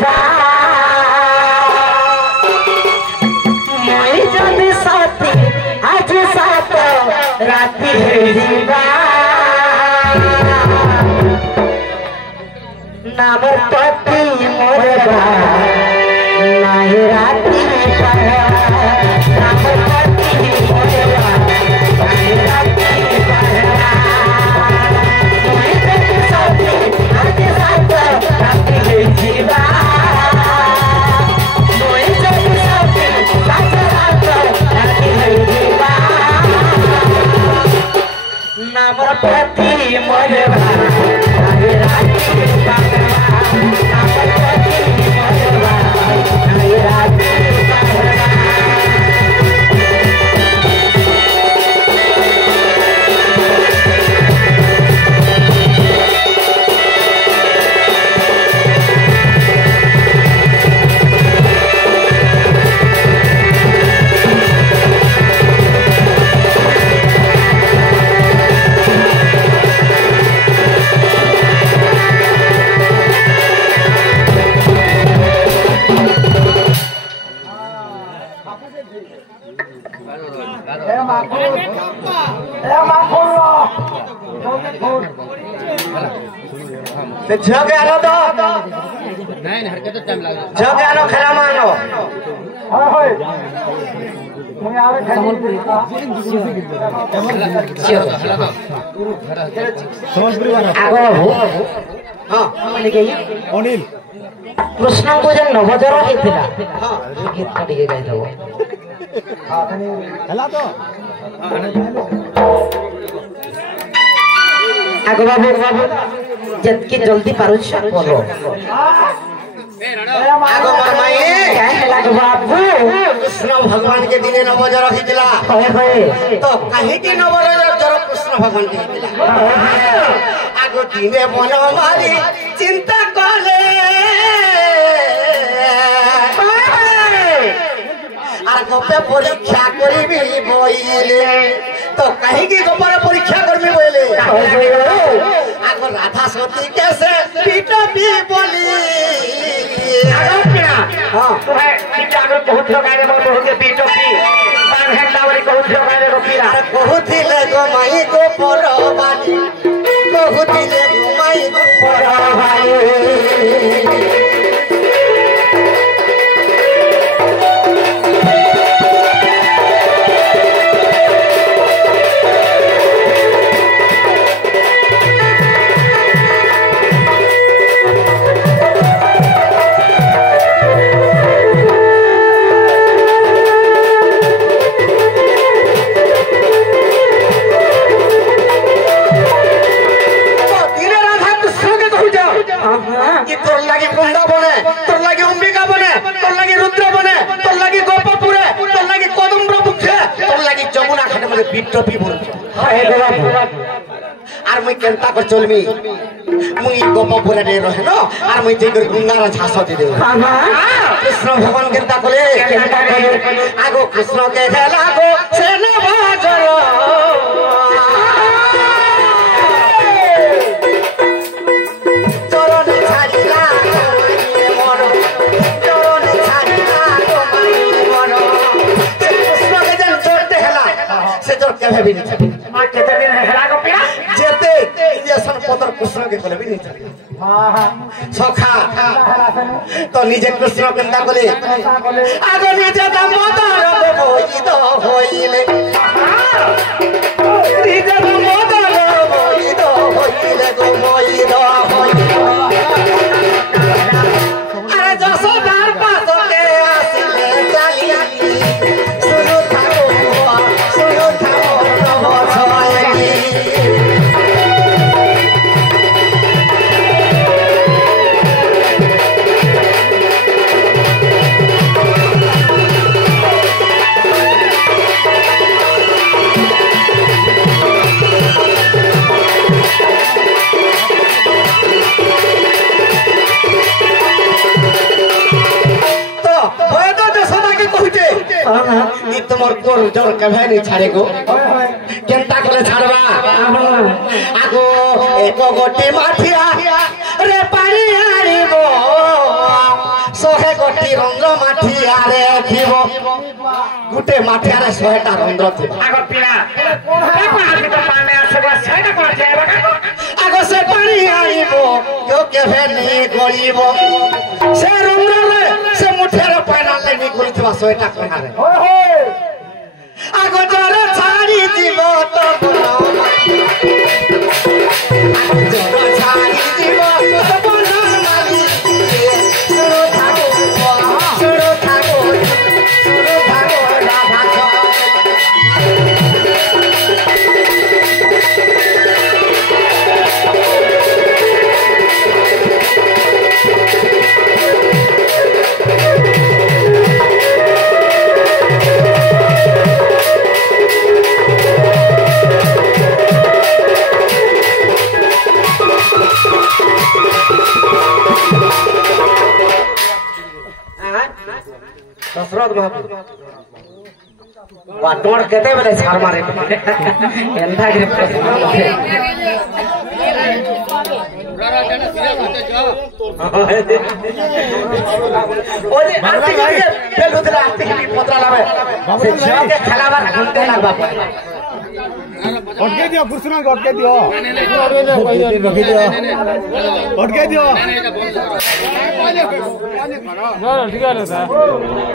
जिबा मैं जब साथी आज साथ राती जिबा नाम पति मोरबा नाही राती नाम पति मोरबा नाही राती नामर पति मोरबा नाही राती नामर पति मोरबा नाही राती जग आलो तो नहीं हरकत तो टाइम लगे जग आलो खेला मानो हां होय मैं आवे खाली समझपुरी वाला आगो हां माने के अनिल कृष्ण को जब नवजर हेतिला हां गीत काटिके गाइ दबो खेला तो आगो बाबू जतके जल्दी पारुछ बोलो आगो माई क्या है बाबू कृष्ण भगवान के दिने नवजर हितला होय तो काहे के नवजर कृष्ण भगवान के हितला आगो दिने मन मारी चिंता कले আর গোপে পরীক্ষা করিবি বইলে তো কাহি কি গোপরে পরীক্ষা করবি বইলে আগ রাধা সতী কেসে পিটবি বলি हां तुम्हें जागर बहुत लगाए मोर बहु के पिटोपी पान घंटा वरी बहुत लगाए रोपीरा बहुतिले गो माई गो परबानी बहुतिले गो माई गो परबानी বিট্টপি বলছ আর মই কেনতা কর চলমি মুই গোপপুরে রে রহে ন আর মই যে গঙ্গার ঝাস দি দেব কৃষ্ণ ভগবান কেনতা কলে আগো কৃষ্ণ কে হেলা গো সেনা বাজল চরণে ছাড়িলা মন চরণে ছাড়িলা মন কৃষ্ণ কে যেন চড়তে হেলা से जोर के भी नहीं मां केते दिन हेला गो पिया जेते इंजेक्शन पतर कृष्ण के कोले भी नहीं हां हां सखा तो निजे कृष्ण केंता कोले आगे निजे दामोदर बोई दो होइले निजे दामोदर बोई दो होइले गो बोई दो अरे जसोदार पास के आसिले चालिया सुनो थाको सुनो थाको नमो छायगी তোমার কোর জোর কেভে নি ছাড়ে গো কেনতা করে ছাড়বা আগো এক গোটি মাঠিয়া রে পানি আনিব শহে গোটি রন্ধ্র মাঠিয়ারে থিব গুটে মাঠিয়ারে 100টা রন্ধ্র থিব আগ পিলা আমি তো পানে আছে বস সেটা কোন যায় আগ সে পানি আইব কেউ কেভে নি গড়িব সে রন্ধ্রে সে মুঠিয়ারে পাইনালে নি গড়িথিবা 100টা কোনারে আগ জরে ছাড়ি দিব তো গুণ জরে ছাড়ি দিব তো গুণ মালি শুরু থাকো রাধা दशरथ महापुर वाटोर केते बेले छार मारे एंधा के ओजे आरती के फेलुदरा आरती के पतरा लावे से झियो के खलाबार घंटे लागबा अटके दियो कुर्सी में अटके दियो रखी दियो अटके दियो ठीक है